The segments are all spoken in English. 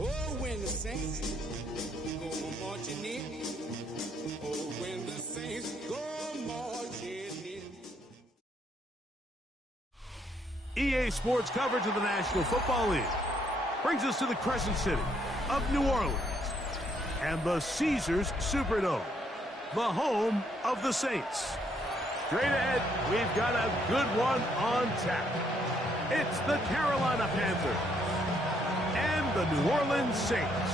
Oh, when the saints go marching in. Oh, when the saints go marching in. EA Sports coverage of the National Football League brings us to the Crescent City of New Orleans and the Caesars Superdome, the home of the Saints. Straight ahead, we've got a good one on tap. It's the Carolina Panthers and the New Orleans Saints.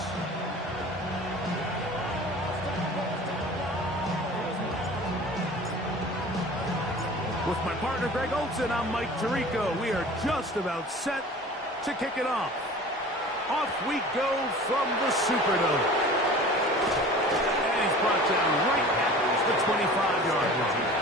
With my partner Greg Olson, I'm Mike Tirico. We are just about set to kick it off. Off we go from the Superdome. And he's brought down right at the 25-yard line.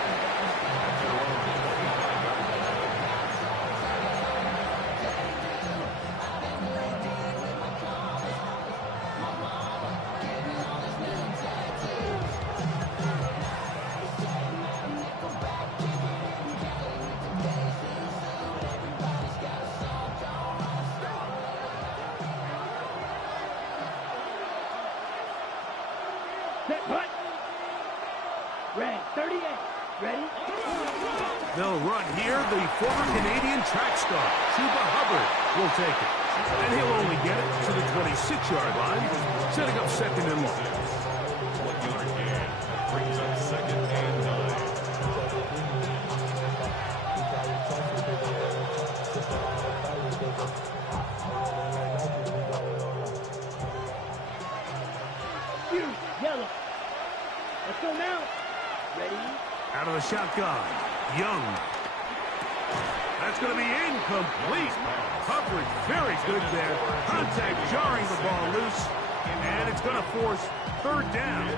They'll run here. The former Canadian track star, Chuba Hubbard, will take it. And he'll only get it to the 26-yard line, setting up second and long. 1-yard gain brings up second and 9. Yellow. Let's go now. Ready? Out of the shotgun. Young. That's going to be incomplete. Coverage very good there. Contact jarring the ball loose. And it's going to force third down.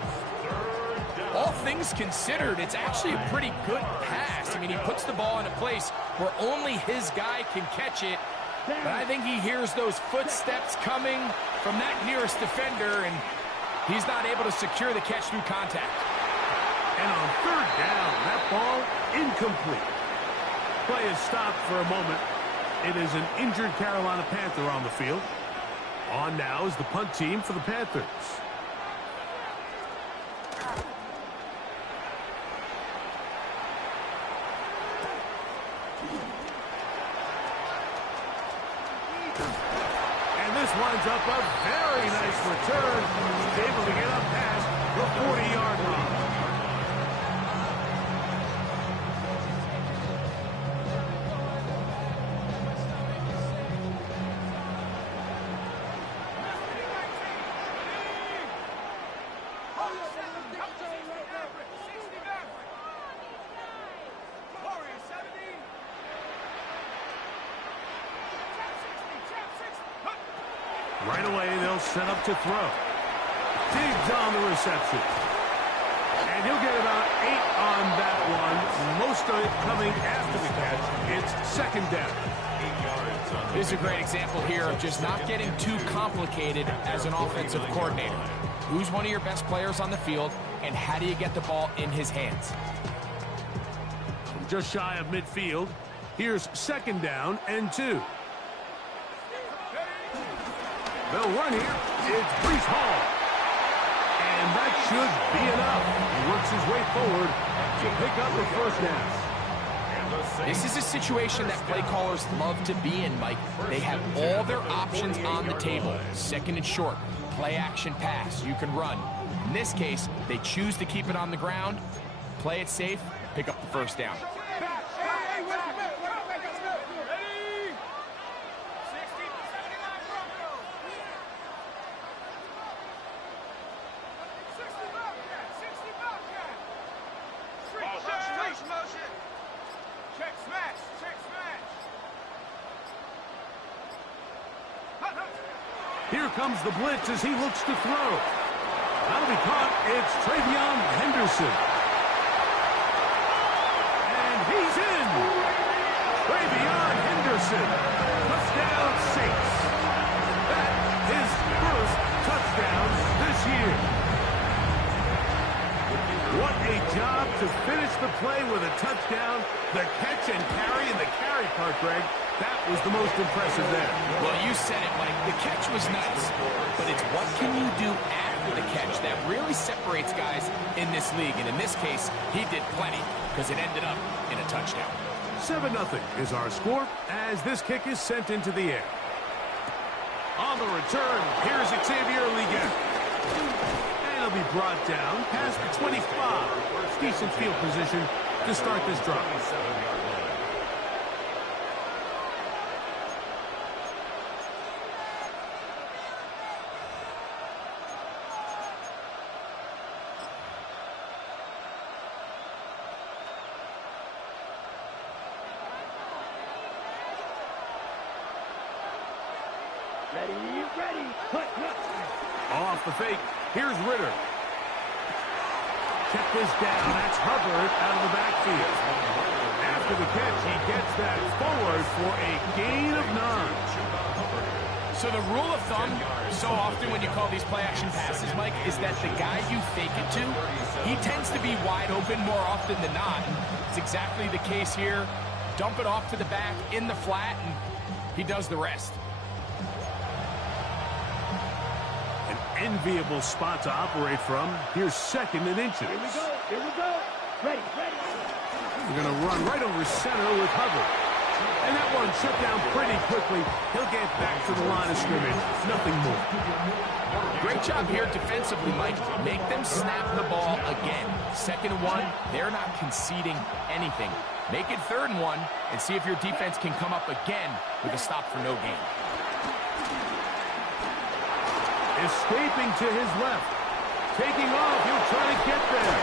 All things considered, it's actually a pretty good pass. I mean, he puts the ball in a place where only his guy can catch it. But I think he hears those footsteps coming from that nearest defender, and he's not able to secure the catch through contact. And on third down, that ball incomplete. Play is stopped for a moment. It is an injured Carolina Panther on the field. On now is the punt team for the Panthers. And this winds up a very nice return. He's able to get up past the 40-yard line. Right away, they'll set up to throw. Diggs on the reception. And he'll get about 8 on that one. Most of it coming after the catch. It's second down. 8 yards. This is a great example here of just not getting too complicated as an offensive coordinator. Who's one of your best players on the field, and how do you get the ball in his hands? From just shy of midfield, here's second down and 2. They'll run here. It's Breece Hall. And And that should be enough. He works his way forward to pick up the first down. This is a situation that play callers love to be in, Mike. They have all their options on the table. Second and short, play action pass, you can run. In this case, they choose to keep it on the ground, play it safe, pick up the first down. Here comes the blitz as he looks to throw. That'll be caught. It's Travion Henderson. And he's in. Travion Henderson. Touchdown Saints. That his first touchdown this year. What a job to finish the play with a touchdown. The catch and carry, and the carry part, Greg, that was the most impressive there. Well, you said it, Mike. The catch was nice, but it's what can you do after the catch that really separates guys in this league. And in this case, he did plenty because it ended up in a touchdown. 7-0 is our score as this kick is sent into the air. On the return, here's Xavier Leggett. And he'll be brought down past the 25. Decent field position to start this drive. Ready. Off the fake. Here's Ritter. Check this down. That's Hubbard out of the backfield. After the catch, he gets that forward for a gain of 9. So the rule of thumb, so often when you call these play-action passes, Mike, is that the guy you fake it to, he tends to be wide open more often than not. It's exactly the case here. Dump it off to the back in the flat, and he does the rest. An enviable spot to operate from. Here's 2nd and inches. Here we go. Ready. We're going to run right over center with Hubbard. And that one shut down pretty quickly. He'll get back to the line of scrimmage. Nothing more. Great job here defensively, Mike. Make them snap the ball again. 2nd and 1, they're not conceding anything. Make it 3rd and 1 and see if your defense can come up again with a stop for no gain. Escaping to his left. Taking off. He'll try to get there.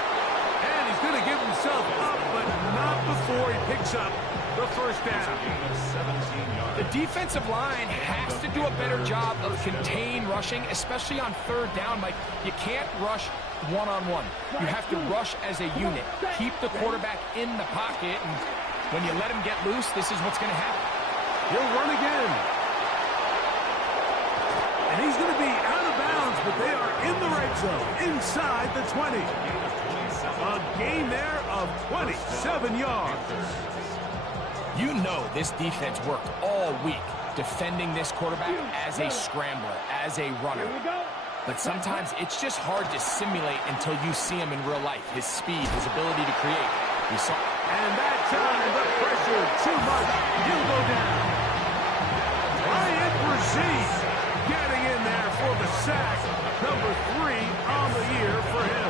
And he's going to give himself up, but not before he picks up the first down. The defensive line has to do a better job of contain rushing, especially on 3rd down, Mike. You can't rush one-on-one. You have to rush as a unit. Keep the quarterback in the pocket, and when you let him get loose, this is what's going to happen. He'll run again. And he's going to be out of bounds, but they are in the red zone, inside the 20. A gain there of 27 yards. You know this defense worked all week defending this quarterback as a scrambler, as a runner. But sometimes it's just hard to simulate until you see him in real life. His speed, his ability to create. We saw. And that time, the pressure, too much. He'll go down. Ryan Brzee getting in there for the sack. Number 3 on the year for him.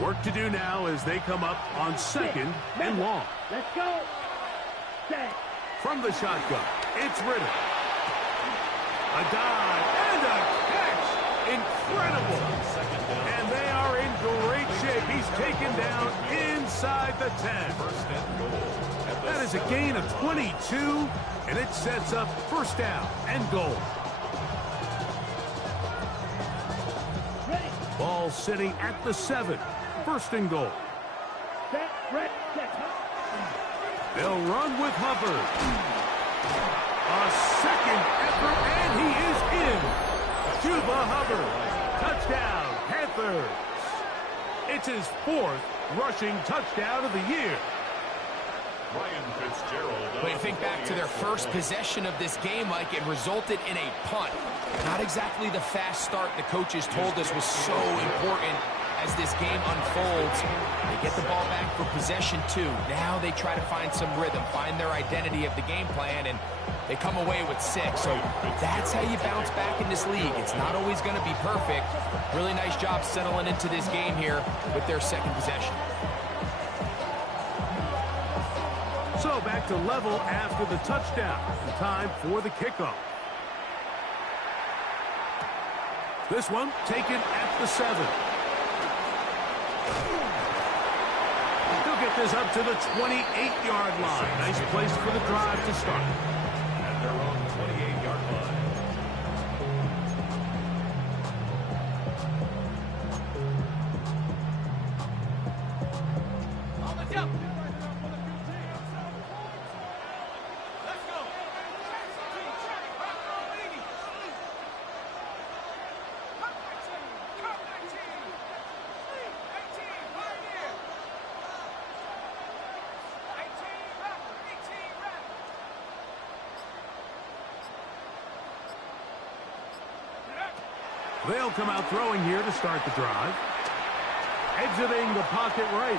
Work to do now as they come up on 2nd and long. Let's go. Set. From the shotgun, it's Ritter. A dive and a catch. Incredible. And they are in great shape. He's taken down inside the 10. That is a gain of 22, and it sets up 1st down and goal. Ball sitting at the 7. 1st and goal. Set. They'll run with Hubbard. A 2nd effort, and he Chuba Hubbard. Touchdown, Panthers. It's his 4th rushing touchdown of the year. Ryan Fitzgerald. But you think back to their first possession of this game, Mike, it resulted in a punt. Not exactly the fast start the coaches told us was so important as this game unfolds. They get the ball back for possession 2. Now they try to find some rhythm, find their identity of the game plan, and they come away with 6. So that's how you bounce back in this league. It's not always going to be perfect. Really nice job settling into this game here with their second possession. So back to level after the touchdown. Time for the kickoff. This one taken at the 7. He'll get this up to the 28-yard line. Nice place for the drive to start. At their own 28-yard line. They'll come out throwing here to start the drive. Exiting the pocket right.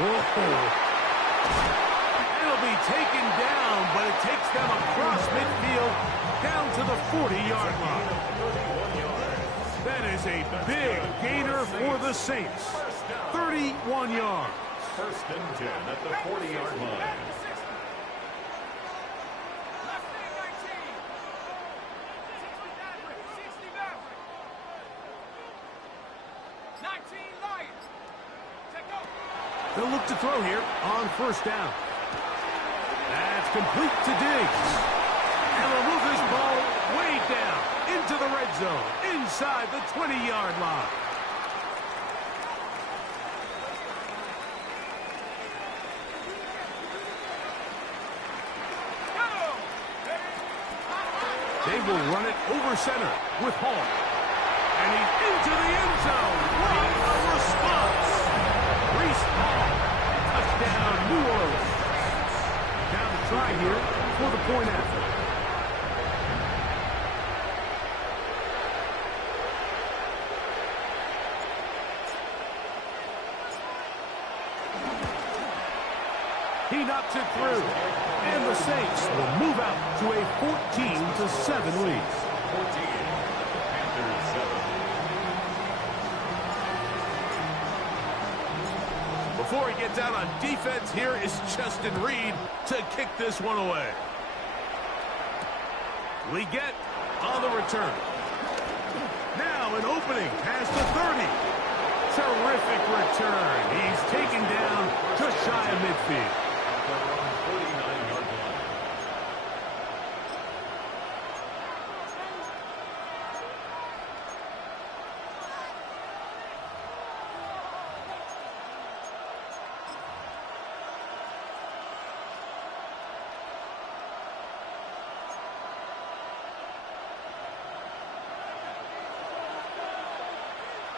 Whoa. It'll be taken down, but it takes them across midfield down to the 40-yard line. That is a big gainer for the Saints. 31 yards. First and 10 at the 40-yard line. They'll look to throw here on first down. That's complete to Diggs. And they'll move this ball way down into the red zone, inside the 20-yard line. They will run it over center with Hall. And he's into the end zone. What a response! Touchdown, New Orleans. Now to try here for the point after. He knocks it through. And the Saints will move out to a 14-7 lead. 14. Panthers 7. Before he gets out on defense, here is Justin Reed to kick this one away. Leggett on the return. Now an opening past the 30. Terrific return. He's taken down just shy of midfield. At their own 49-yard line.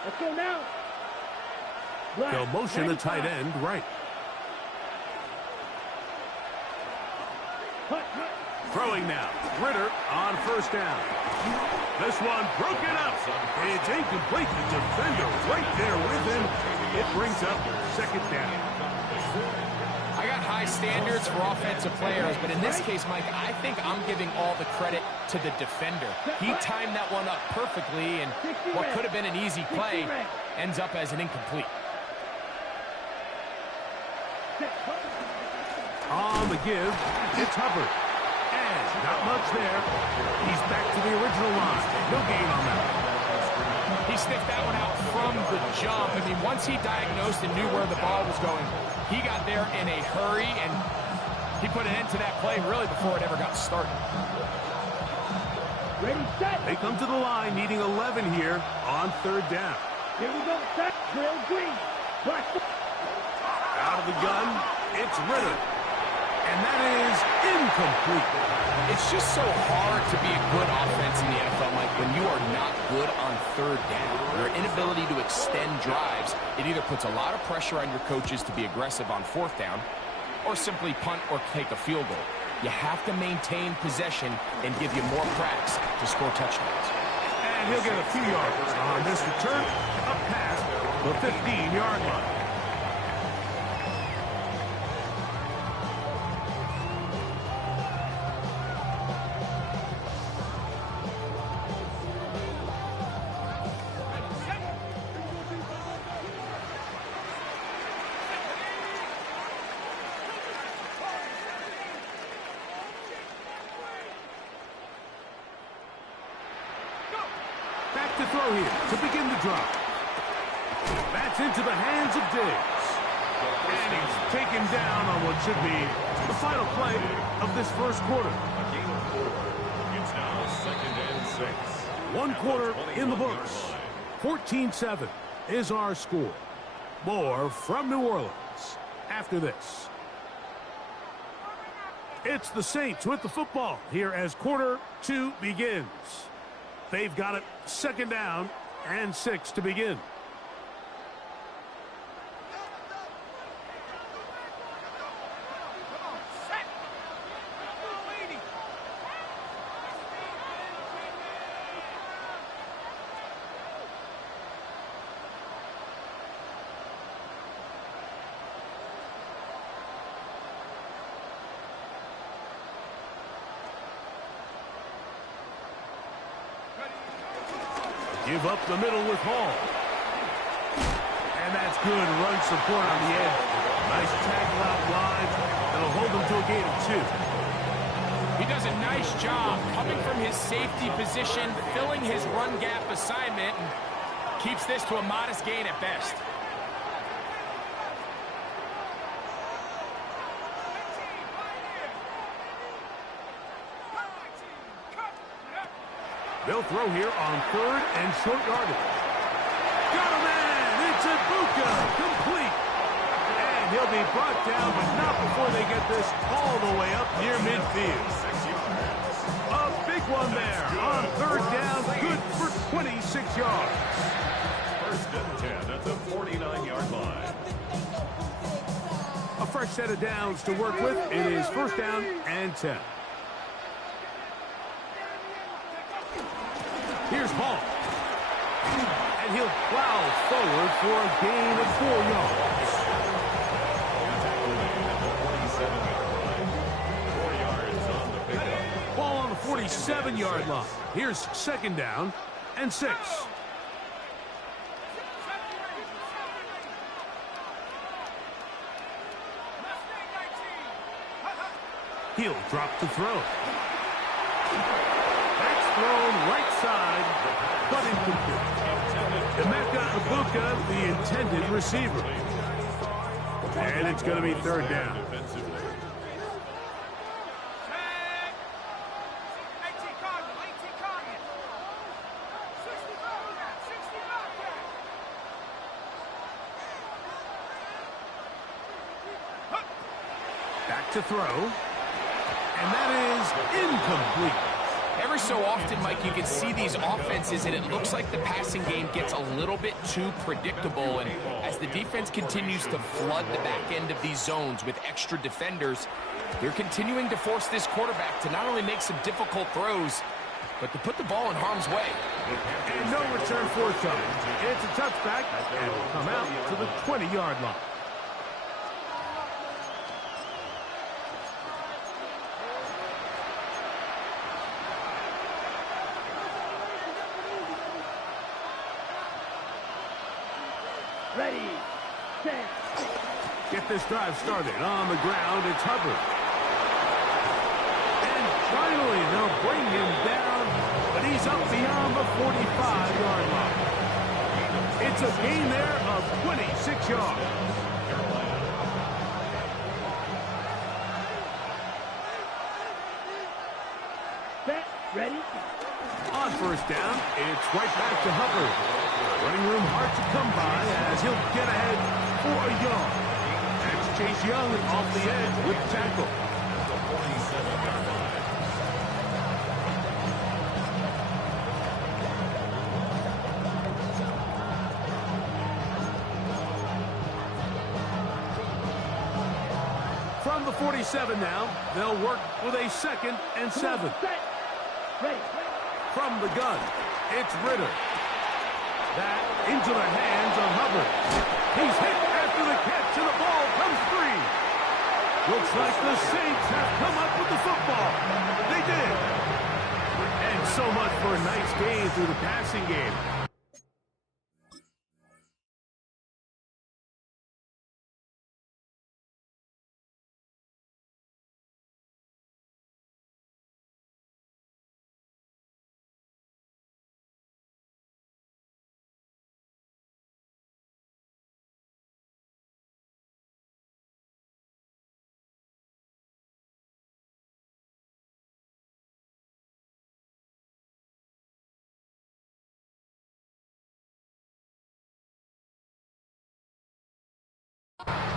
Let's go now. They'll motion the tight end right. Throwing now. Ritter on first down. This one broken up. It's incomplete. The defender right there with him. It brings up second down. I got high standards for offensive players, but in this case, Mike, I think I'm giving all the credit to the defender. He timed that one up perfectly, and what could have been an easy play ends up as an incomplete. On the give, it's Hubbard. And not much there. He's back to the original line. No gain on that. He sniffed that one out from the jump. I mean, once he diagnosed and knew where the ball was going, he got there in a hurry, and he put an end to that play really before it ever got started. Ready, set. They come to the line needing 11 here on third down. Here we go, set. Drill green. Black. Out of the gun, it's Ritter. And that is incomplete. It's just so hard to be a good offense in the NFL, Mike, when you are not good on third down. Your inability to extend drives, it either puts a lot of pressure on your coaches to be aggressive on fourth down or simply punt or take a field goal. You have to maintain possession and give you more cracks to score touchdowns. And he'll get a few yards on this return up past the 15-yard line. Back to throw here to begin the drive. That's into the hands of Diggs. And he's taken down on what should be the final play of this first quarter. A gain of 4. It's now 2nd and 6. One quarter in the books. 14-7 is our score. More from New Orleans after this. It's the Saints with the football here as quarter 2 begins. They've got it 2nd down and 6 to begin. Give up the middle with Hall. And that's good run support on the edge. Nice tackle out wide. That'll hold them to a gain of 2. He does a nice job coming from his safety position, filling his run gap assignment, and keeps this to a modest gain at best. They'll throw here on 3rd and short yardage. Got a man! It's Ibuka! Complete! And he'll be brought down, but not before they get this all the way up near midfield. A big one there on 3rd down. Good for 26 yards. 1st and 10 at the 49-yard line. A fresh set of downs to work with. It is 1st down and 10. Here's Hall. And he'll plow forward for a gain of 4 yards. Ball on the 47-yard line. Here's 2nd down and 6. He'll drop to throw. Thrown right side, but incomplete. Emeka Ibuka, the intended receiver. And it's going to be 3rd down. Back to throw. And that is incomplete. Every so often, Mike, you can see these offenses, and it looks like the passing game gets a little bit too predictable. And as the defense continues to flood the back end of these zones with extra defenders, they're continuing to force this quarterback to not only make some difficult throws, but to put the ball in harm's way. And no return forthcoming. It's a touchback, and will come out to the 20-yard line. Ready, set. Get this drive started. On the ground, it's Hubbard. And finally, they'll bring him down, but he's up beyond the 45-yard line. It's a gain there of 26 yards. Set, ready. On 1st down, it's right back to Hubbard. Running room hard to come by as he'll get ahead for a yard. That's Chase Young off the edge with the tackle. From the 47 now, they'll work with a 2nd and 7. Ready. From the gun, it's Ritter. That into the hands of Hubbard. He's hit after the catch, and the ball comes free. Looks like the Saints have come up with the football. They did. And so much for a nice game through the passing game.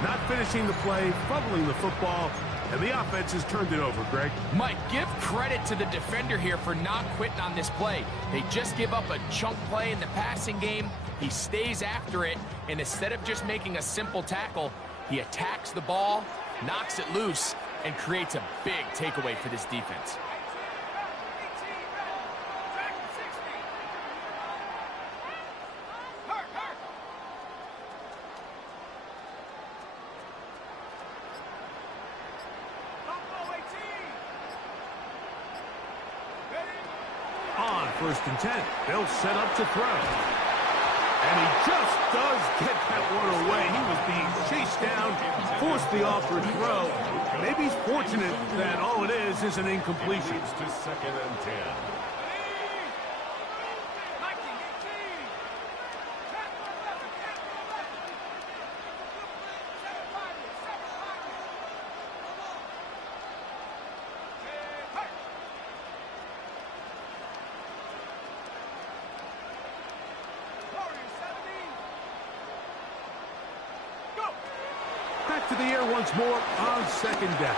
Not finishing the play, fumbling the football, and the offense has turned it over, Greg. Mike, give credit to the defender here for not quitting on this play. They just give up a chunk play in the passing game. He stays after it, and instead of just making a simple tackle, he attacks the ball, knocks it loose, and creates a big takeaway for this defense. On 1st and 10, they'll set up to throw. And he just does get that one away. He was being chased down, forced the awkward throw. Maybe he's fortunate that all it is an incompletion. To 2nd and 10. Back to the air once more on 2nd down.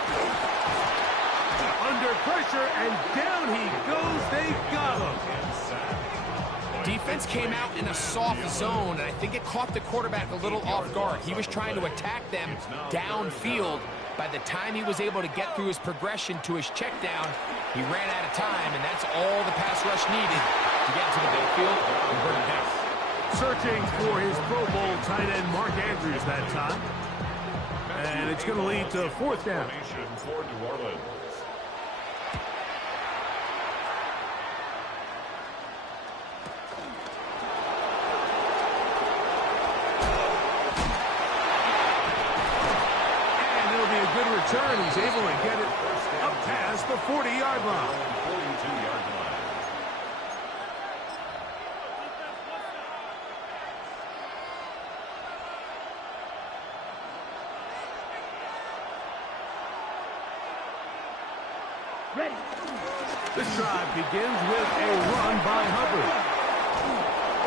Under pressure, and down he goes. They got him. Defense came out in a soft zone, and I think it caught the quarterback a little off guard. He was trying to attack them downfield. By the time he was able to get through his progression to his check down, he ran out of time, and that's all the pass rush needed to get into the backfield and bring him down. Searching for his Pro Bowl tight end Mark Andrews that time. And it's going to lead to 4th down. For New Orleans. And it'll be a good return. He's able to get it up past the 40-yard line. 42-yard line. Ready. This drive begins with a run by Hubbard.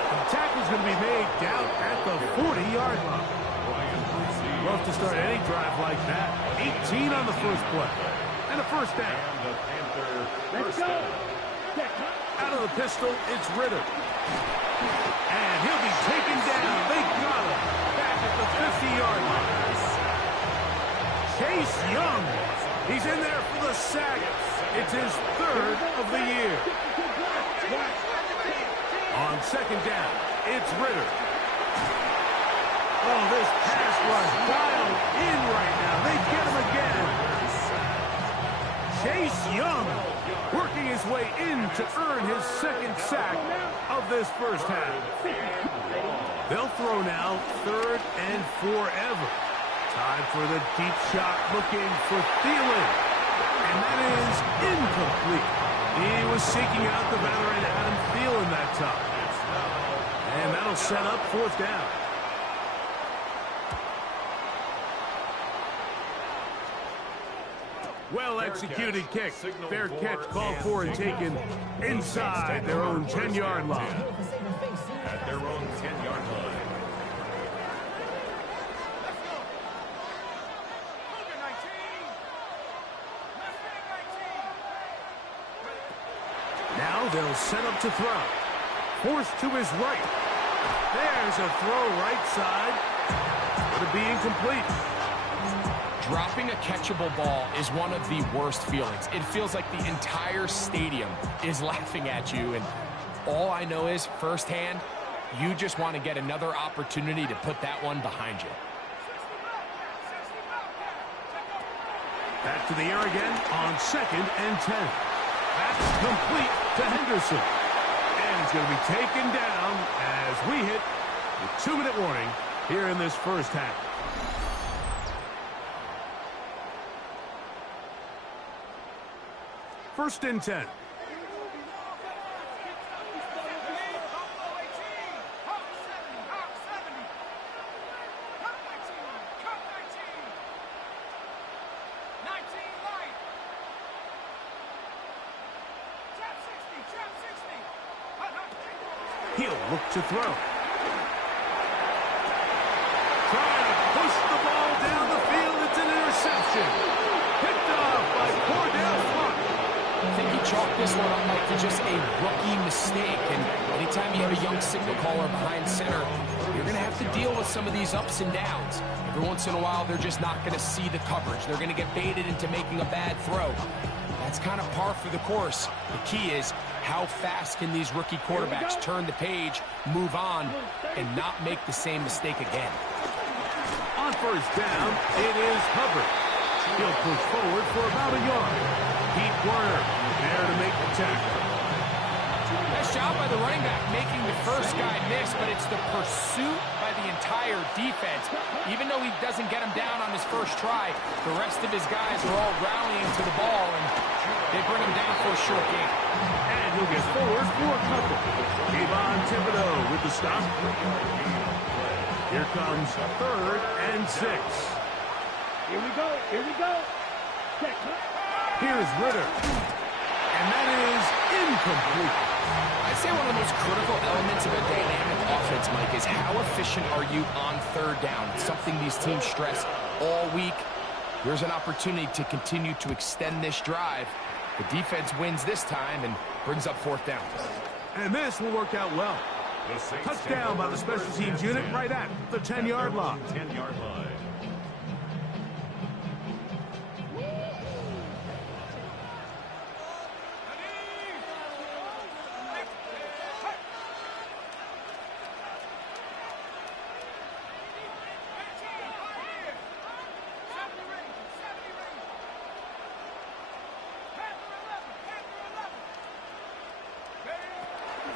The tackle's going to be made down at the 40-yard line. Love to start any drive like that. 18 on the first play. And a 1st down. And the Panther Let's first go. down. Out of the pistol, it's Ritter. And he'll be taken down. They got him. Back at the 50-yard line. Chase Young. He's in there for the sack. It's his 3rd of the year. On 2nd down, it's Ritter. Oh, this pass was dialed in right now. They get him again. Chase Young working his way in to earn his 2nd sack of this first half. They'll throw now 3rd and forever. Time for the deep shot, looking for Thielen. And that is incomplete. He was seeking out the veteran Adam Thielen that time. And that'll set up 4th down. Well-executed kick. Fair catch called for and taken inside their own 10-yard line. At their own 10-yard line. Now they'll set up to throw. Forced to his right. There's a throw right side. It'll be incomplete. Dropping a catchable ball is one of the worst feelings. It feels like the entire stadium is laughing at you, and all I know is firsthand, you just want to get another opportunity to put that one behind you. Back to the air again on 2nd and 10. That's complete to Henderson. And he's going to be taken down as we hit the 2-minute warning here in this first half. First and 10. He'll look to throw. Trying to push the ball down the field. It's an interception. Picked off by Cordell Clark. I think he chalked this one up, Mike, to just a rookie mistake. And anytime you have a young signal caller behind center, you're going to have to deal with some of these ups and downs. Every once in a while, they're just not going to see the coverage. They're going to get baited into making a bad throw. That's kind of par for the course. The key is, how fast can these rookie quarterbacks turn the page, move on, and not make the same mistake again? On first down, it is Hubbard. He'll push forward for about a yard. Pete Werner there to make the tackle. Nice job by the running back making the first guy miss, but it's the pursuit by the entire defense. Even though he doesn't get him down on his first try, the rest of his guys are all rallying to the ball, and they bring him down for a short game. And he'll get forward for a couple. Kayvon Thibodeau with the stop. Here comes 3rd and 6. Here we go. Here we go. Check. Here's Ritter. And that is incomplete. I'd say one of the most critical elements of a dynamic offense, Mike, is how efficient are you on 3rd down? It's something these teams stress all week. Here's an opportunity to continue to extend this drive. The defense wins this time and brings up 4th down. And this will work out well. Touchdown by the special teams unit right at the 10-yard line. 10-yard line.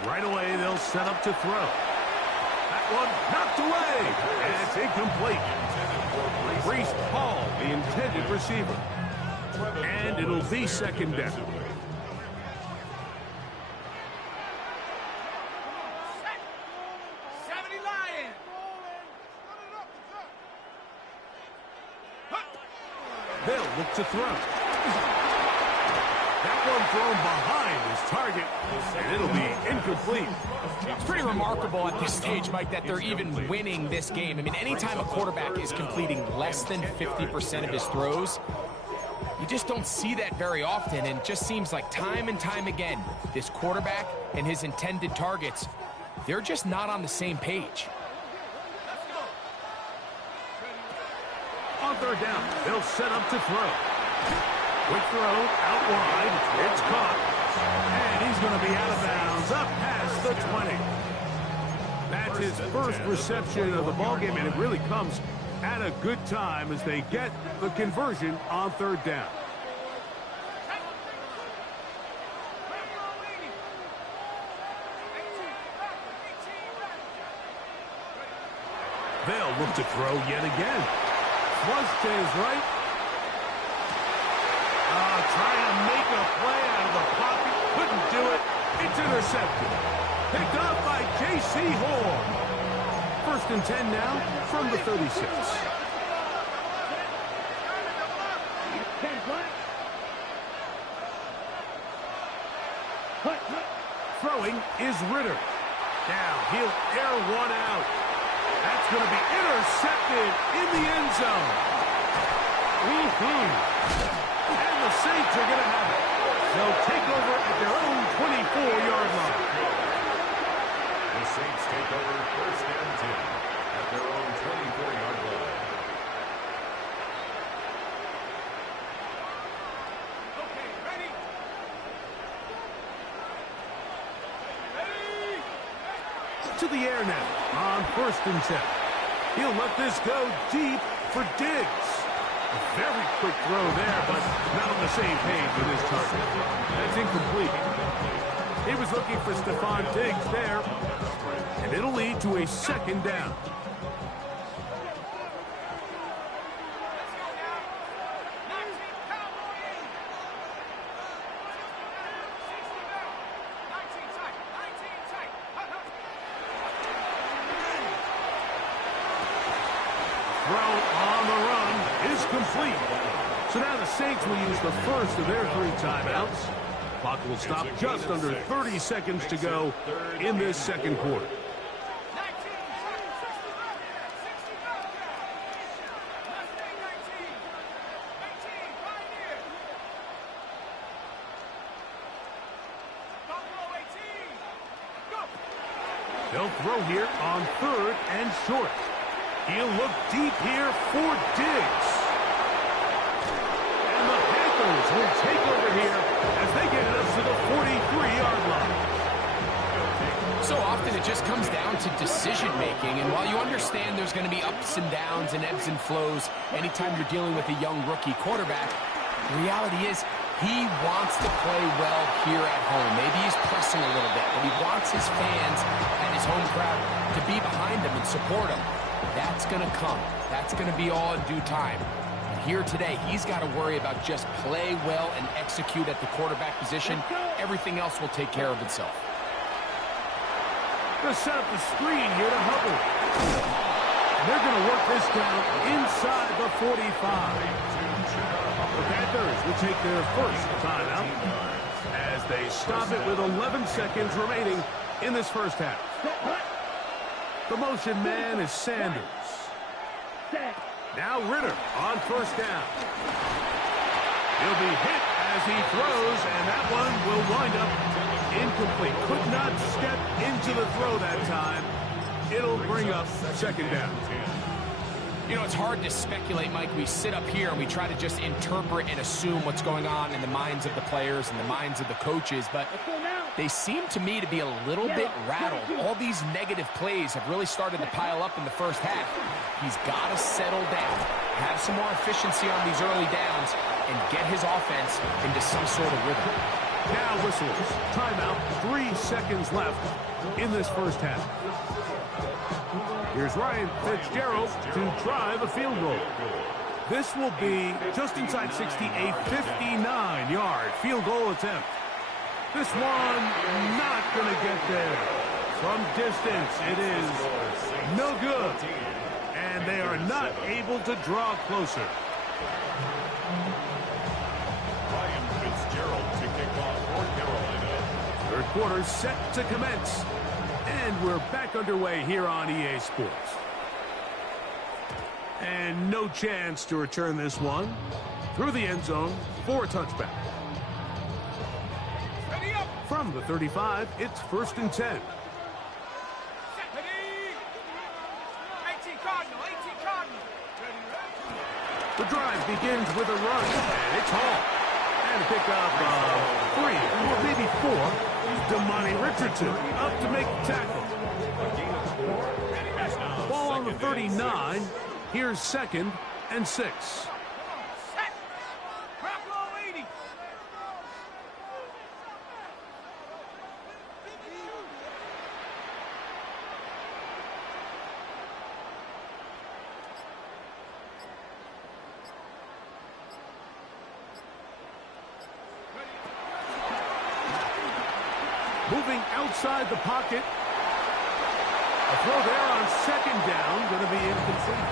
Right away, they'll set up to throw. That one knocked away. And it's incomplete. Brees Hall, the intended receiver. And it'll be 2nd down. They'll look to throw. That one thrown behind his target, and it'll be incomplete. It's pretty remarkable at this stage, Mike, that they're even winning this game. I mean, anytime a quarterback is completing less than 50% of his throws, you just don't see that very often, and it just seems like time and time again, this quarterback and his intended targets, they're just not on the same page. On 3rd down, they'll set up to throw. Quick throw, out wide, it's caught. And he's going to be out of bounds, up past the 20. That's his first reception of the ballgame, and it really comes at a good time as they get the conversion on 3rd down. They'll look to throw yet again. Flush to his right. Trying to make a play out of the pocket. Couldn't do it. It's intercepted. Picked up by J.C. Horn. 1st and 10 now from the 36. Throwing is Ritter. Now he'll air one out. That's going to be intercepted in the end zone. And the Saints are going to have it. They'll take over at their own 24-yard line. The Saints take over 1st and 10 at their own 24-yard line. to the air now on 1st and 10. He'll let this go deep for Diggs. A very quick throw there, but not on the same page with his target. That's incomplete. He was looking for Stephon Diggs there, and it'll lead to a 2nd down. Throw on the run is complete. So now the Saints will use the first of their 3 timeouts. Clock will stop just under 30 seconds to go in this 2nd quarter. They'll throw here on 3rd and short. He'll look deep here for Diggs. And the Panthers will take over here as they get it up to the 43-yard line. So often it just comes down to decision-making, and while you understand there's going to be ups and downs and ebbs and flows anytime you're dealing with a young rookie quarterback, the reality is he wants to play well here at home. Maybe he's pressing a little bit, but he wants his fans and his home crowd to be behind him and support him. That's going to come. That's going to be all in due time. And here today, he's got to worry about just play well and execute at the quarterback position. Everything else will take care of itself. Going to set up the screen here to Hubbard. And they're going to work this down inside the 45. The Panthers will take their first timeout as they stop it with 11 seconds remaining in this first half. The motion man is Sanders. Now Ritter on 1st down. He'll be hit as he throws, and that one will wind up incomplete. Could not step into the throw that time. It'll bring up 2nd down. You know, it's hard to speculate, Mike. We sit up here and we try to just interpret and assume what's going on in the minds of the players and the minds of the coaches, but they seem to me to be a little bit rattled. All these negative plays have really started to pile up in the first half. He's got to settle down, have some more efficiency on these early downs, and get his offense into some sort of rhythm. Now whistles. Timeout. 3 seconds left in this first half. Here's Ryan Fitzgerald to try the field goal. This will be just inside 60, a 59-yard field goal attempt. This one not going to get there. From distance, it is no good. And they are not able to draw closer. Ryan Fitzgerald to kick off for Carolina. 3rd quarter set to commence. And we're back underway here on EA Sports. And no chance to return this one through the end zone for a touchback. From the 35, it's 1st and 10. 18 Cardinal, 18 Cardinal. The drive begins with a run, and it's Hall. And a pickup of 3, or maybe 4. Damani Richardson up to make the tackle. Ball on the 39. Here's 2nd and 6. Moving outside the pocket. A throw there on 2nd down, going to be incomplete.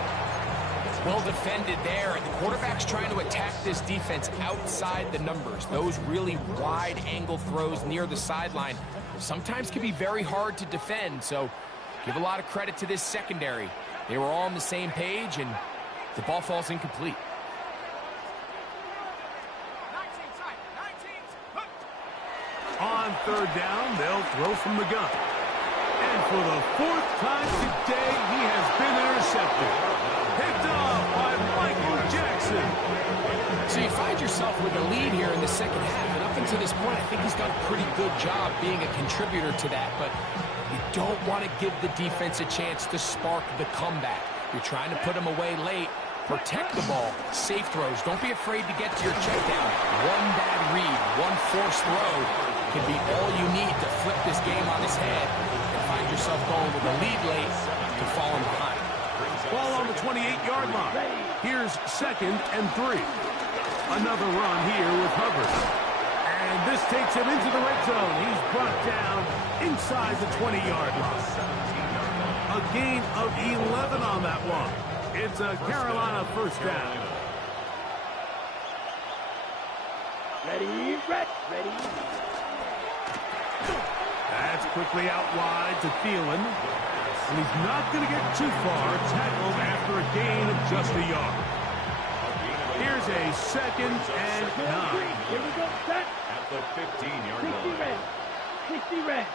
Well defended there, and the quarterback's trying to attack this defense outside the numbers. Those really wide angle throws near the sideline sometimes can be very hard to defend, so give a lot of credit to this secondary. They were all on the same page, and the ball falls incomplete. On 3rd down, they'll throw from the gun. And for the 4th time today, he has been intercepted. Picked off by Michael Jackson. So you find yourself with a lead here in the 2nd half, and up until this point, I think he's done a pretty good job being a contributor to that, but You don't want to give the defense a chance to spark the comeback. You're trying to put them away late. Protect the ball. Safe throws. Don't be afraid to get to your check down. One bad read, one forced throw can be all you need to flip this game on its head and find yourself going with a lead late to falling behind. Ball on the 28-yard line. Here's 2nd and 3. Another run here with Hubbard. And this takes him into the red zone. He's brought down inside the 20-yard line. A gain of 11 on that one. It's a Carolina first down. Ready, ready. That's quickly out wide to Thielen. And he's not going to get too far, tackled after a gain of just a yard. Here's a 2nd and 9. Here we go, set. At the 15-yard 60 line. red. 60 red.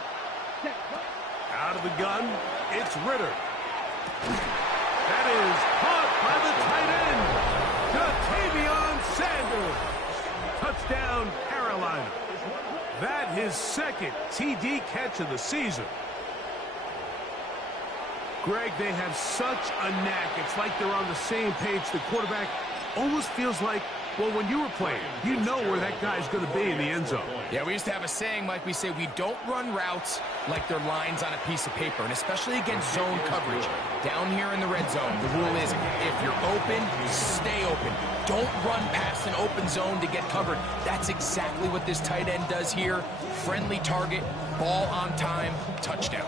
Set. Out of the gun, it's Ritter. That is caught by the tight end, Jatavion Sanders. Touchdown, Carolina. That his 2nd TD catch of the season. Greg, they have such a knack. It's like they're on the same page. The quarterback almost feels like, well, when you were playing, you know where that guy's going to be in the end zone. Yeah, we used to have a saying, Mike, we say we don't run routes like they're lines on a piece of paper, and especially against zone coverage. Down here in the red zone, the rule is if you're open, stay open. Don't run past an open zone to get covered. That's exactly what this tight end does here. Friendly target, ball on time, touchdown.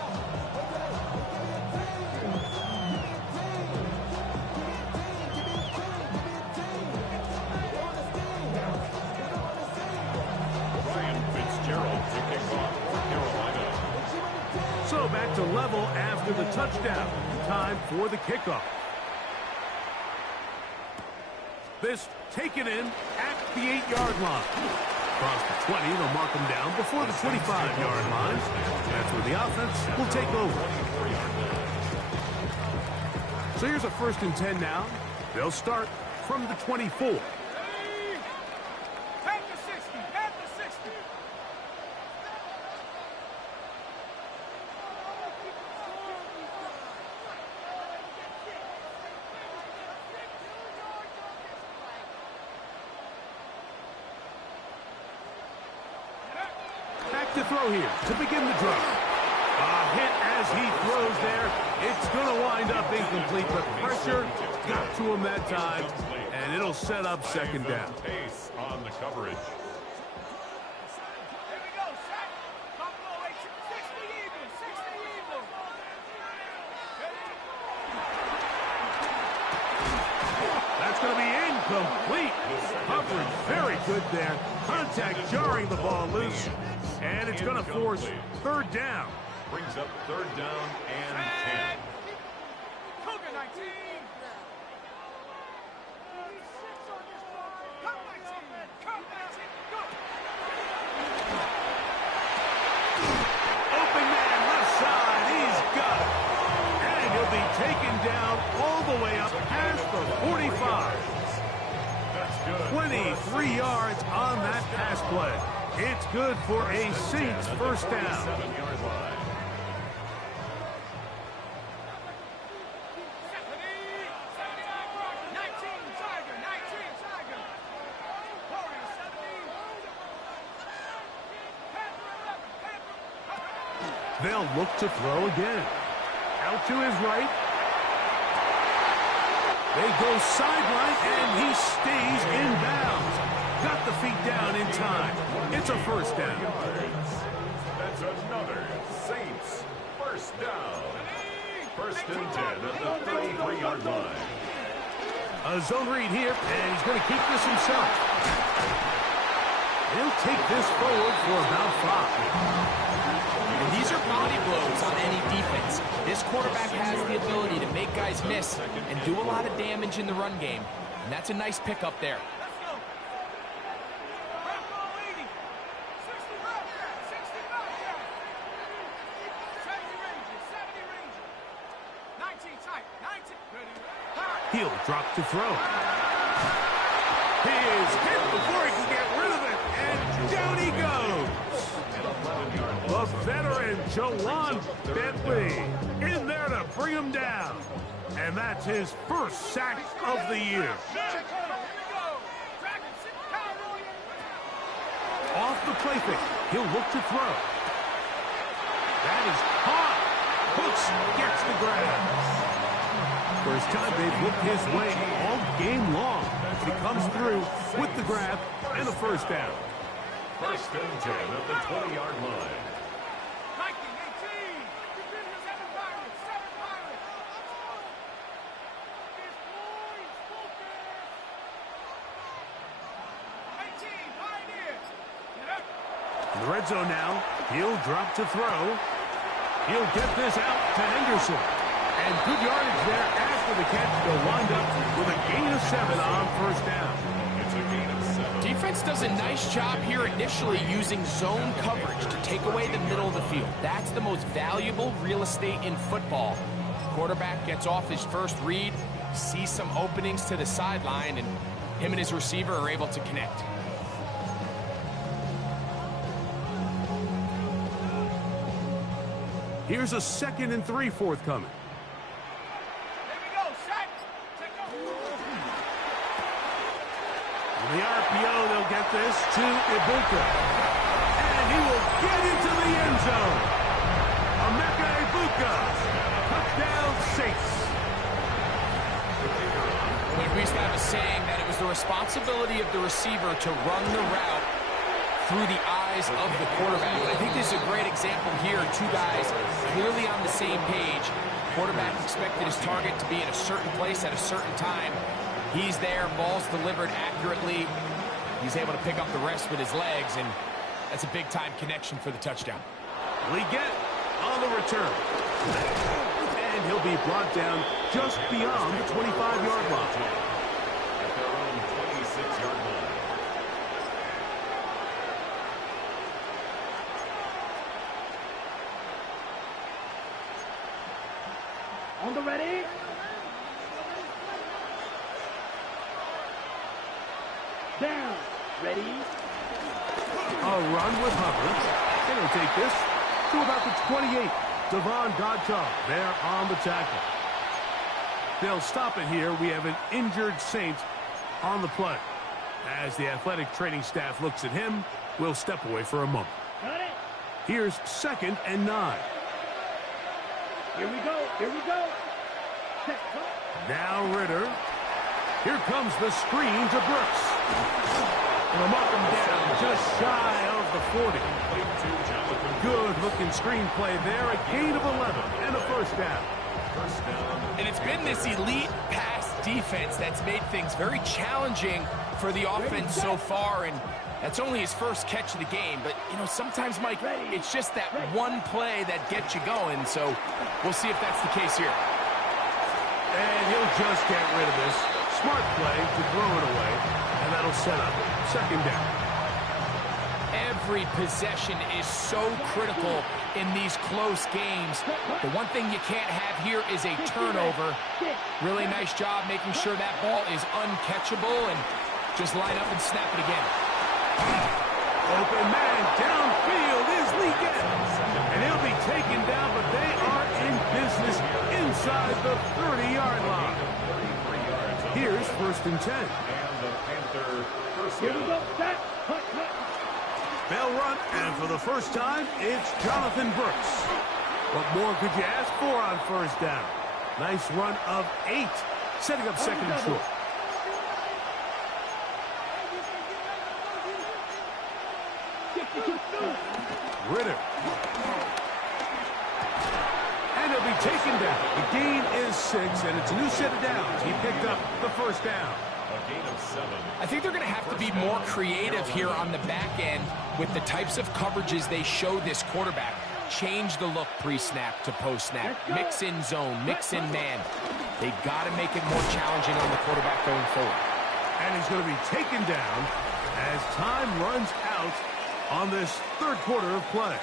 So back to level after the touchdown. Time for the kickoff. This taken in at the 8-yard line. Across the 20, they'll mark them down before the 25-yard line. That's where the offense will take over. So here's a 1st and 10 now. They'll start from the 24. To throw here to begin the drive. A hit as he throws there. It's going to wind up incomplete, but pressure got to him that time, and it'll set up 2nd down. Pace on the coverage. That's going to be incomplete. Coverage very good there. Contact jarring the ball loose. And it's going to force 3rd down. Brings up 3rd down and 10. Open man left side. He's got it. And he'll be taken down all the way up past the 45. That's good. 23 yards on that pass play. It's good for a Saints first down. 7-yard line. They'll look to throw again. Out to his right. They go sideline, and he stays in bounds. Got the feet down in time. It's a first down. That's another Saints first down. 1st and 10 at the 33-yard line. A zone read here, and he's going to keep this himself. He'll take this forward for about 5. And these are body blows on any defense. This quarterback has the ability to make guys miss and do a lot of damage in the run game. And that's a nice pickup there. He'll drop to throw. He is hit before he can get rid of it, and down he goes. The veteran Jawan Bentley in there to bring him down. And that's his first sack of the year. Off the play fake, he'll look to throw. That is caught. Hooks gets the grab. First time they've looked his way all game long. He comes through with the grab and a first down. First and 10 at the 20-yard line. In the red zone now, he'll drop to throw. He'll get this out to Henderson. And good yardage there after the catch. They'll wind up with a gain of 7 on first down. It's a gain of 7. Defense does a nice job here initially using zone coverage to take away the middle of the field. That's the most valuable real estate in football. Quarterback gets off his first read, sees some openings to the sideline, and him and his receiver are able to connect. Here's a 2nd and 3 forthcoming. On the RPO, they'll get this to Ibuka. And he will get into the end zone. Emeka Ibuka. Touchdown, Saints. We used to have a saying that it was the responsibility of the receiver to run the route through the eyes of the quarterback. I think this is a great example here. Two guys clearly on the same page. Quarterback expected his target to be in a certain place at a certain time. He's there, ball's delivered accurately. He's able to pick up the rest with his legs, and that's a big-time connection for the touchdown. Liggett on the return. And he'll be brought down just beyond the 25-yard line. At their own 26-yard line. On the ready. Down. Ready. A run with Hubbard. And he'll take this to about the 28. Devon Godchaux there on the tackle. They'll stop it here. We have an injured Saint on the play. As the athletic training staff looks at him, we'll step away for a moment. Got it. Here's 2nd and 9. Here we go. Here we go. Set. Now Ritter. Here comes the screen to Brooks. And they'll mark him down just shy of the 40. Good-looking screen play there. A gain of 11 and a first down. And it's been this elite pass defense that's made things very challenging for the offense so far, and that's only his first catch of the game. But, you know, sometimes, Mike, it's just that one play that gets you going, so we'll see if that's the case here. And he'll just get rid of this. Smart play to throw it away, and that'll set up 2nd down. Every possession is so critical in these close games. The one thing you can't have here is a turnover. Really nice job making sure that ball is uncatchable, and just line up and snap it again. Open man downfield is Liggett. And he'll be taken down, but they are in business inside the 30-yard line. Here's 1st and 10. And the Panther first Here we down. go. Set. They'll run, and for the first time, it's Jonathan Brooks. What more could you ask for on first down? Nice run of 8, setting up 2nd and short. Ritter. And he'll be taken down. The gain is 6, and it's a new set of downs. He picked up the first down. A gain of 7. I think they're going to have to be more creative here on the back end with the types of coverages they show this quarterback. Change the look pre-snap to post-snap. Mix in zone, mix in man. They've got to make it more challenging on the quarterback going forward. And he's going to be taken down as time runs out on this 3rd quarter of play.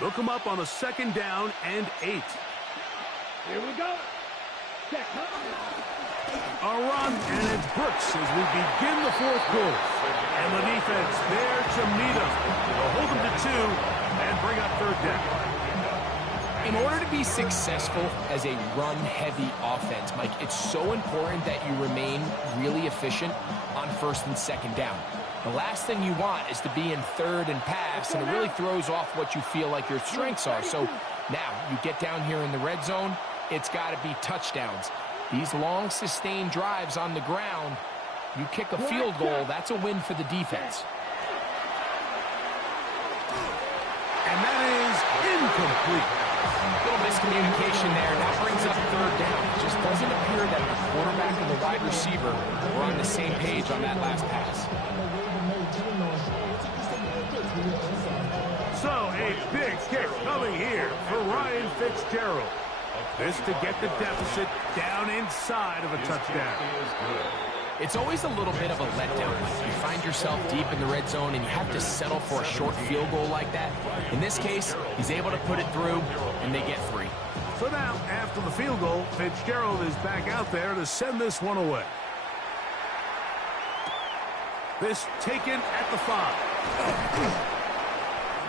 They'll come up on a 2nd down and 8. Here we go. Check. A run, and it's Brooks as we begin the fourth quarter. And the defense there to meet him. They'll hold him to 2 and bring up third down. In order to be successful as a run-heavy offense, Mike, it's so important that you remain really efficient on first and second down. The last thing you want is to be in third and pass, and it really throws off what you feel like your strengths are. So now you get down here in the red zone, it's got to be touchdowns. These long, sustained drives on the ground, you kick a field goal, that's a win for the defense. And that is incomplete. A little miscommunication there. That brings up third down. It just doesn't appear that the quarterback and the wide receiver were on the same page on that last pass. So a big kick coming here for Ryan Fitzgerald. This to get the deficit down inside of a touchdown. It's always a little bit of a letdown. You find yourself deep in the red zone and you have to settle for a short field goal like that. In this case, he's able to put it through, and they get 3. So now, after the field goal, Fitzgerald is back out there to send this one away. This taken at the 5.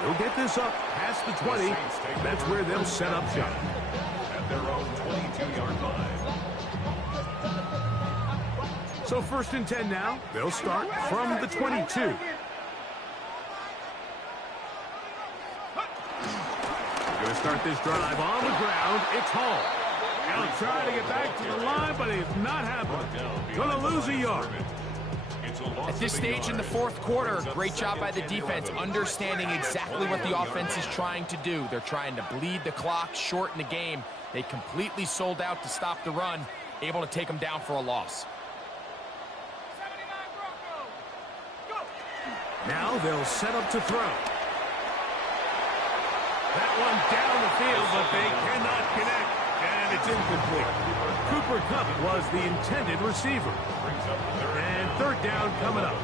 They'll get this up past the 20. That's where they'll set up shop. At their own 22-yard line. So first and 10 now. They'll start from the 22. Going to start this drive on the ground. It's Hall. Now trying to get back to the line, but it's not happening. Going to lose a yard. At this stage in the fourth quarter, great job by the defense, understanding exactly what the offense is trying to do. They're trying to bleed the clock, shorten the game. They completely sold out to stop the run, able to take them down for a loss. Now they'll set up to throw. That one down the field, but they cannot connect, and it's incomplete. Cooper Kupp was the intended receiver. And third down coming up.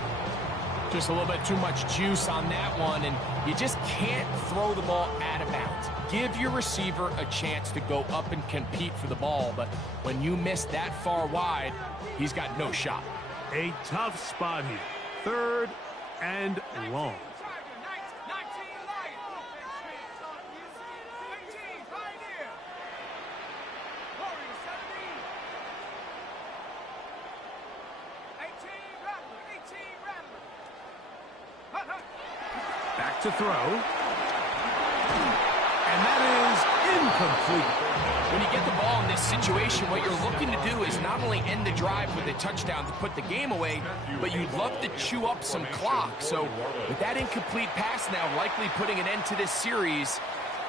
Just a little bit too much juice on that one, and you just can't throw the ball out of bounds. Give your receiver a chance to go up and compete for the ball, but when you miss that far wide, he's got no shot. A tough spot here. Third and long. Back to throw. And that is incomplete. When you get the ball in this situation, what you're looking to do is not only end the drive with a touchdown to put the game away, but you'd love to chew up some clock. So with that incomplete pass now likely putting an end to this series,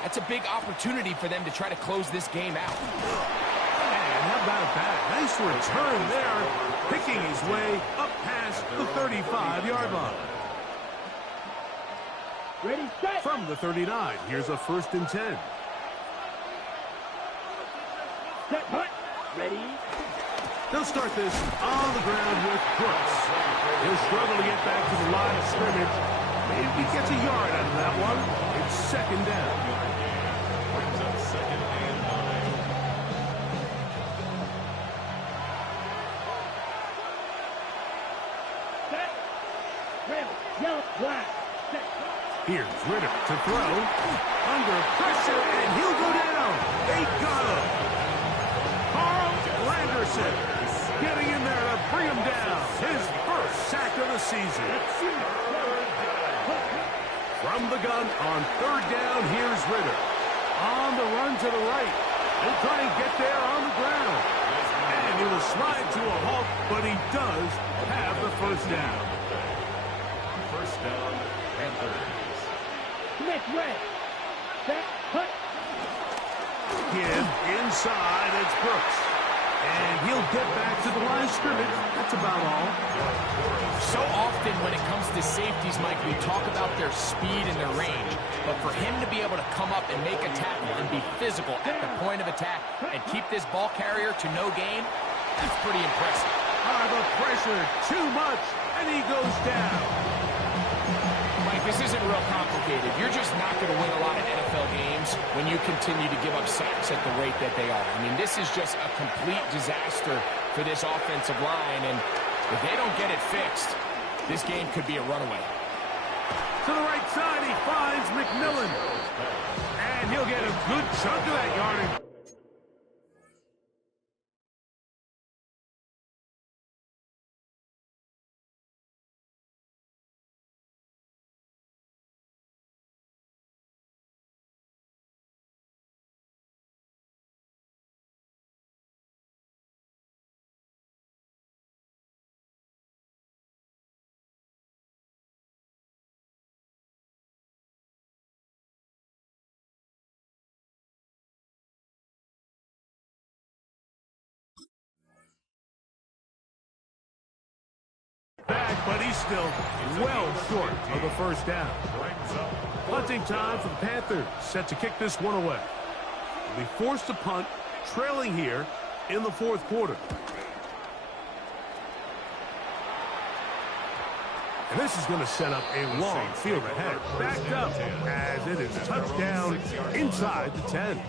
that's a big opportunity for them to try to close this game out. And how about that? Nice return there, picking his way up past the 35-yard line. Ready, set. From the 39, here's a first and 10. Set, punt. Ready. They'll start this on the ground with Brooks. He'll struggle to get back to the line of scrimmage. Maybe he gets a yard out of that one. It's second down. Brings up second and 9. Set. Red, yellow, black. Set. Here's Ritter to throw. Under pressure, and he'll go down. They got him. Carl Landerson getting in there to bring him down. His first sack of the season. From the gun on third down, here's Ritter. On the run to the right. He'll try and get there on the ground. And he will slide to a halt, but he does have the first down. First down, Panthers. Smith, red. Set, punt. Kid inside, it's Brooks. And he'll get back to the line of scrimmage. That's about all. So often when it comes to safeties, Mike, we talk about their speed and their range. But for him to be able to come up and make a tackle and be physical at the point of attack and keep this ball carrier to no gain, that's pretty impressive. The pressure, too much, and he goes down. Mike, this isn't real complicated. You're just not going to win a lot of NFL games when you continue to give up sacks at the rate that they are. I mean, this is just a complete disaster for this offensive line, and if they don't get it fixed, this game could be a runaway. To the right side, he finds McMillan. And he'll get a good chunk of that yardage. Back, but he's still well short of the first down. Punting time for the Panthers, set to kick this one away. They'll be forced to punt, trailing here in the fourth quarter. And this is going to set up a long field ahead. Backed up as it is touchdown inside the 10.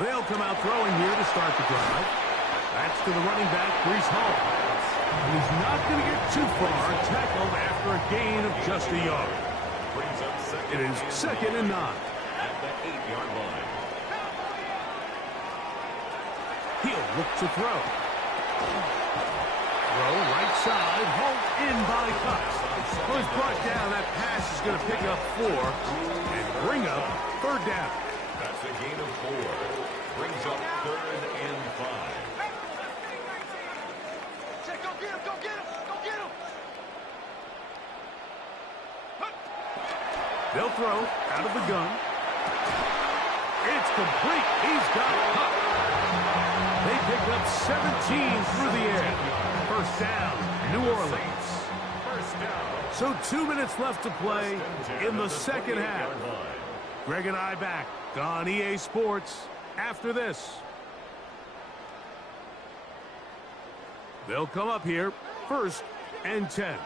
They'll come out throwing here to start the drive. That's to the running back, Brees Hall. And he's not going to get too far, tackled after a gain of just a yard. It is 2nd and 9. At the 8-yard line. He'll look to throw. Throw right side, hauled in by Cox. Well, he's brought down. That pass is going to pick up 4 and bring up 3rd down. That's a gain of 4. Brings up 3rd and 5. Go get him, go get him, go get him. They'll throw out of the gun. It's complete. He's got Cup. They pick up 17 through the air. First down, New Orleans. So 2 minutes left to play in the second half. Greg and I back on EA Sports after this. They'll come up here, 1st and 10.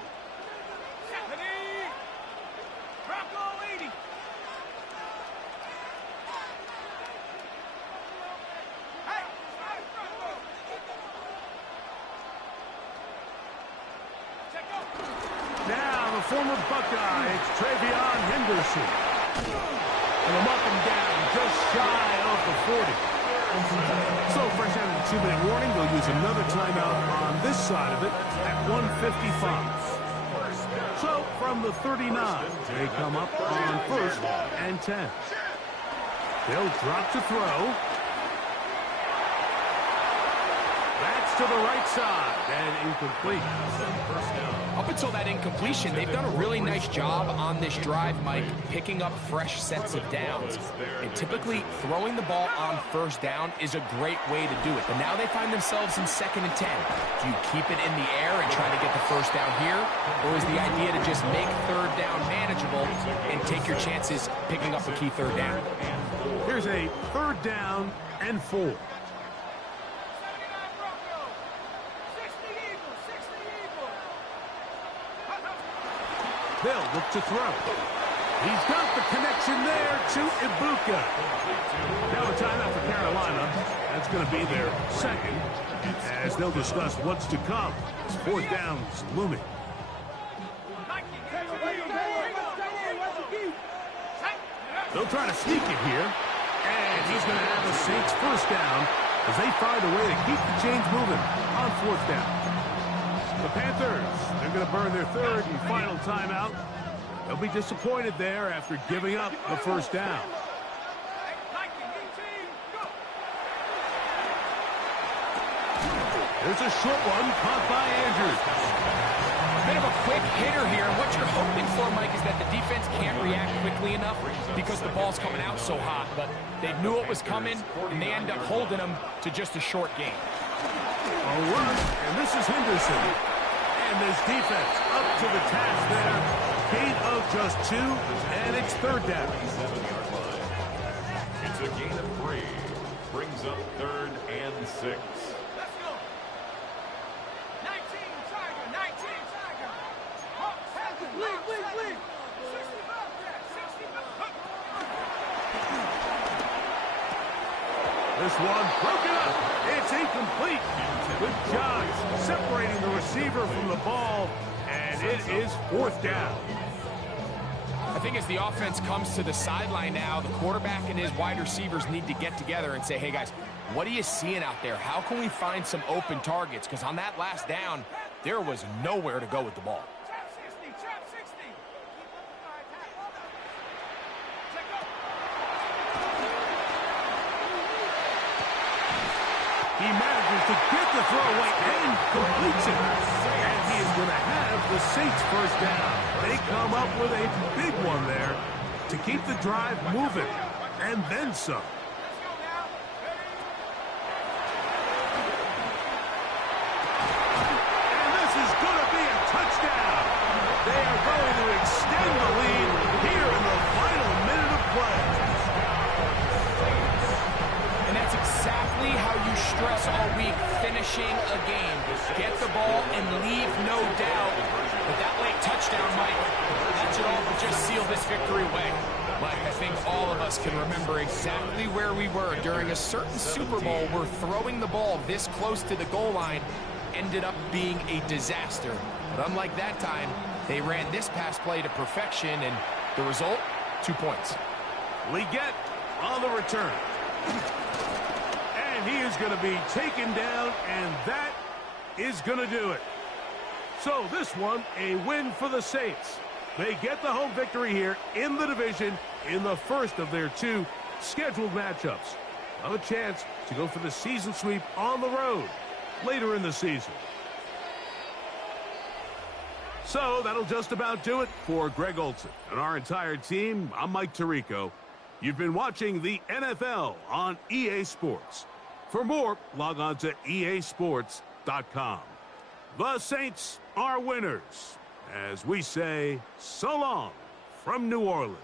Now the former Buckeye, it's Travion Henderson. And them up and down, just shy of the 40. So fresh out of the 2-minute warning, they'll use another timeout on this side of it at 1:55. So from the 39, they come up on 1st and 10. They'll drop to throw. That's to the right side and incomplete. Up until that incompletion, they've done a really nice job on this drive, Mike, picking up fresh sets of downs. And typically, throwing the ball on 1st down is a great way to do it. But now they find themselves in 2nd and 10. Do you keep it in the air and try to get the 1st down here? Or is the idea to just make 3rd down manageable and take your chances picking up a key 3rd down? Here's a 3rd down and 4. They'll look to throw. He's got the connection there to Ibuka. Now a timeout for Carolina. That's going to be their 2nd, as they'll discuss what's to come. 4th down's looming. They'll try to sneak it here, and he's going to have a Saints 1st down as they find a way to keep the chains moving on 4th down. The Panthers, they're going to burn their 3rd and final timeout. They'll be disappointed there after giving up the 1st down. There's a short one caught by Andrews. A bit of a quick hitter here. What you're hoping for, Mike, is that the defense can't react quickly enough because the ball's coming out so hot. But they knew it was coming, and they end up holding them to just a short game. A run, and this is Henderson. And this defense up to the task there. Gain of just 2, and it's 3rd down. 3. Brings up 3rd and 6. Let's go. 19, Tiger. 19, Tiger. Oh, Tiger. Lead. 65 there. 65. This one broken up. It's incomplete. Good job separating the receiver from the ball, and it is 4th down. I think as the offense comes to the sideline now, the quarterback and his wide receivers need to get together and say, hey, guys, what are you seeing out there? How can we find some open targets? Because on that last down, there was nowhere to go with the ball. Trap 60. He manages to get the throw away and completes it. And he is going to have the Saints 1st down. They come up with a big one there to keep the drive moving. And then some. And this is going to be a touchdown. They are going to extend the lead here in the final minute of play. And that's exactly how you stress all week, finishing a game. Get the ball and leave no doubt. But that late touchdown, Mike, that should all just seal this victory away. Mike, I think all of us can remember exactly where we were during a certain Super Bowl where throwing the ball this close to the goal line ended up being a disaster. But unlike that time, they ran this pass play to perfection, and the result, 2 points. Leggett on the return. And he is going to be taken down, and that is going to do it. So this one, a win for the Saints. They get the home victory here in the division in the first of their 2 scheduled matchups. Have a chance to go for the season sweep on the road later in the season. So that'll just about do it for Greg Olson and our entire team. I'm Mike Tirico. You've been watching the NFL on EA Sports. For more, log on to easports.com. The Saints are winners, as we say so long from New Orleans.